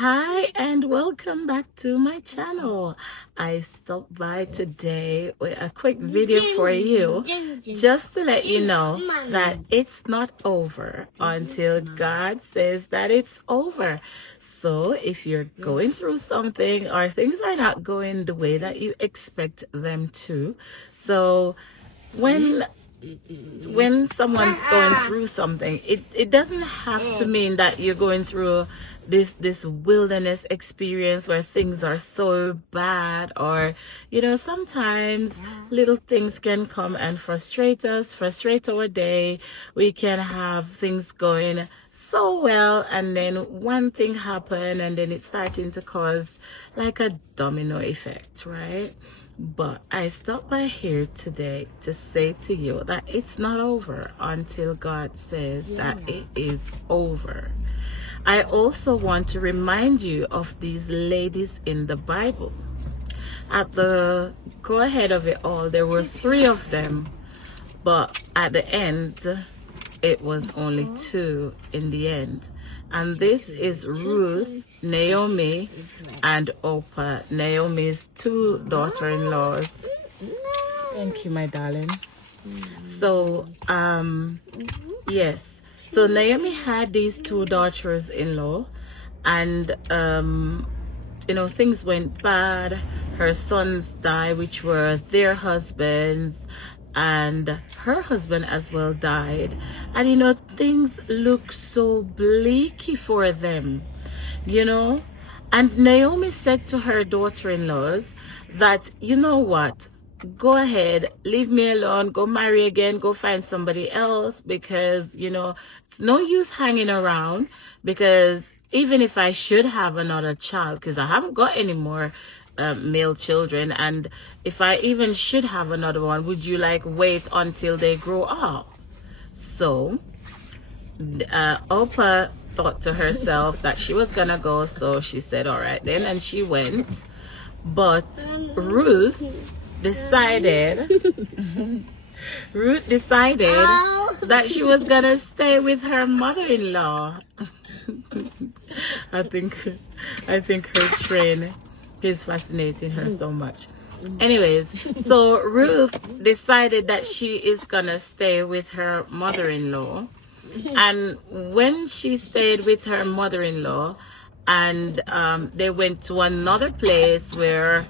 Hi and welcome back to my channel. I stopped by today with a quick video for you just to let you know that it's not over until God says that it's over. So if you're going through something or things are not going the way that you expect them to, so when someone's going through something, it doesn't have to mean that you're going through this wilderness experience where things are so bad, or sometimes little things can come and frustrate us, frustrate our day. We can have things going so well, and then one thing happen, and then it's starting to cause like a domino effect, right? But I stopped by here today to say to you that it's not over until God says that it is over. I also want to remind you of these ladies in the Bible. At the go ahead of it all, there were 3 of them, but at the end, it was only 2 in the end. And this is Ruth, Naomi, and Orpah, Naomi's 2 daughter-in-laws. Thank you, my darling. So, yes. So Naomi had these 2 daughters-in-law, and things went bad. Her sons died, which were their husbands, and her husband as well died. And things look so bleaky for them, and Naomi said to her daughter-in-laws that, you know what, go ahead, leave me alone, go marry again, go find somebody else, because it's no use hanging around, because even if I should have another child, because I haven't got any more male children, and if I even should have another one, would you wait until they grow up? So Orpah thought to herself that she was gonna go, so she said all right then, and she went. But Ruth decided that she was gonna stay with her mother-in-law. I think her train is fascinating her so much. Anyways, so Ruth decided that she is gonna stay with her mother-in-law. And when she stayed with her mother-in-law, and they went to another place where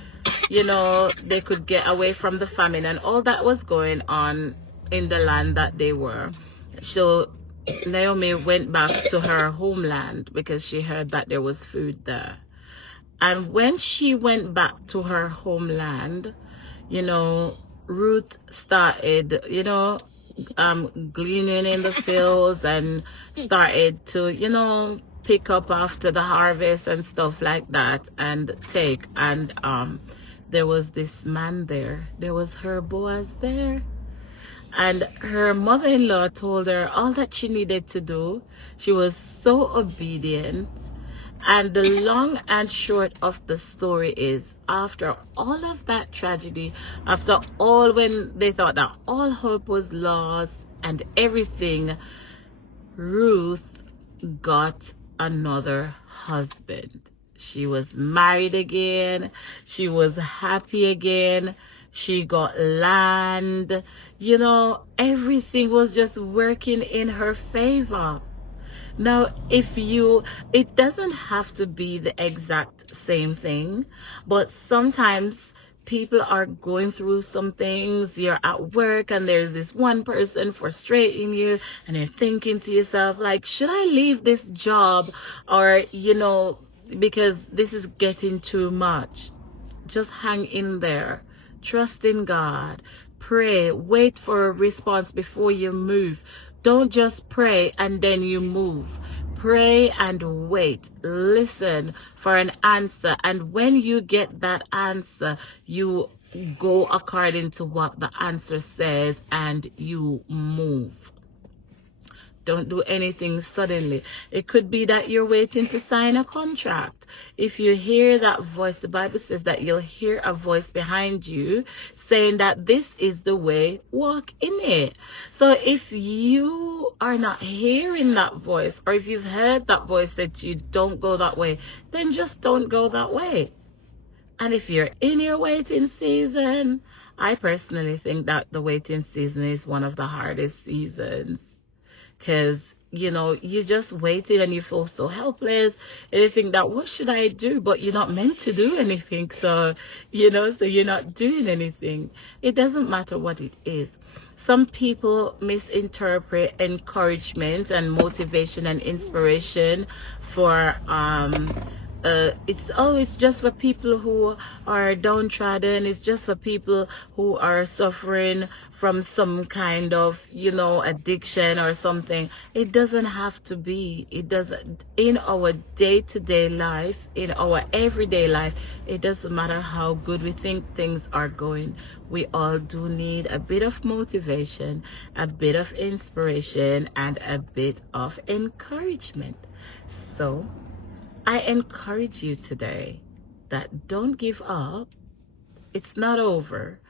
they could get away from the famine and all that was going on in the land that they were. So Naomi went back to her homeland because she heard that there was food there. And when she went back to her homeland, Ruth started gleaning in the fields and started to pick up after the harvest and stuff like that and take. And there was this man there. There was her Boaz there. And her mother-in-law told her all that she needed to do. She was so obedient. And the long and short of the story is, after all of that tragedy, after all, when they thought that all hope was lost and everything, Ruth got another husband. She was married again. She was happy again. She got land. Everything was just working in her favor. Now, it doesn't have to be the exact same thing, but sometimes people are going through some things. You're at work and there's this one person frustrating you, and you're thinking to yourself, should I leave this job? Or, because this is getting too much. Just hang in there. Trust in God. Pray. Wait for a response before you move. Don't just pray and then you move. Pray and wait. Listen for an answer. And when you get that answer, you go according to what the answer says and you move. Don't do anything suddenly. It could be that you're waiting to sign a contract. If you hear that voice, the Bible says that you'll hear a voice behind you saying that this is the way, walk in it. So if you are not hearing that voice, or if you've heard that voice that you don't go that way, then just don't go that way. And if you're in your waiting season, I personally think that the waiting season is one of the hardest seasons, because you know, you're just waiting and you feel so helpless and you think that what should I do, but you're not meant to do anything, so you know, so you're not doing anything. It doesn't matter what it is. Some people misinterpret encouragement and motivation and inspiration for it's just for people who are downtrodden. It's just for people who are suffering from some kind of, you know, addiction or something. It doesn't have to be. It doesn't. In our day-to-day life, in our everyday life, it doesn't matter how good we think things are going. We all do need a bit of motivation, a bit of inspiration, and a bit of encouragement. So I encourage you today that don't give up. It's not over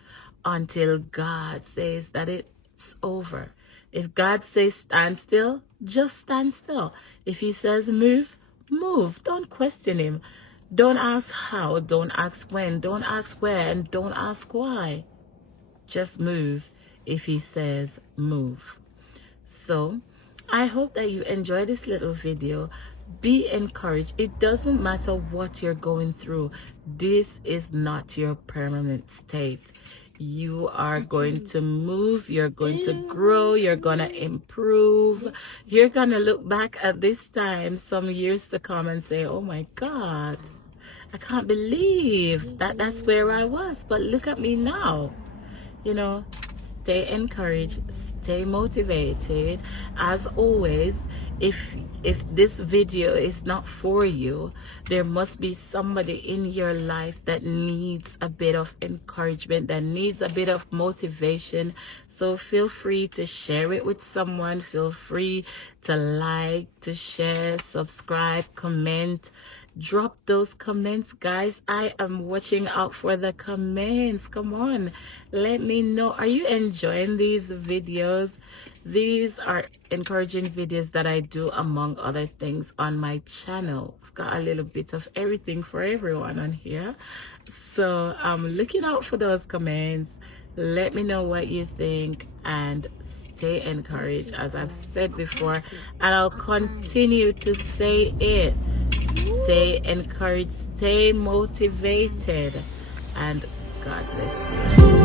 until God says that it's over. If God says stand still, just stand still. If he says move, move. Don't question him. Don't ask how, don't ask when, don't ask where, and don't ask why. Just move if he says move. So I hope that you enjoy this little video. Be encouraged. It doesn't matter what you're going through. This is not your permanent state. You are going to move. You're going to grow. You're going to improve. You're going to look back at this time some years to come and say, oh my God, I can't believe that that's where I was. But look at me now. You know, stay encouraged. Stay motivated. As always, if this video is not for you, there must be somebody in your life that needs a bit of encouragement, that needs a bit of motivation. So feel free to share it with someone. Feel free to like, to share, subscribe, comment. Drop those comments, guys. I am watching out for the comments. Come on, let me know. Are you enjoying these videos? These are encouraging videos that I do, among other things, on my channel. I've got a little bit of everything for everyone on here, so I'm looking out for those comments. Let me know what you think, and stay encouraged, as I've said before, and I'll continue to say it. Stay encouraged, stay motivated, and God bless you.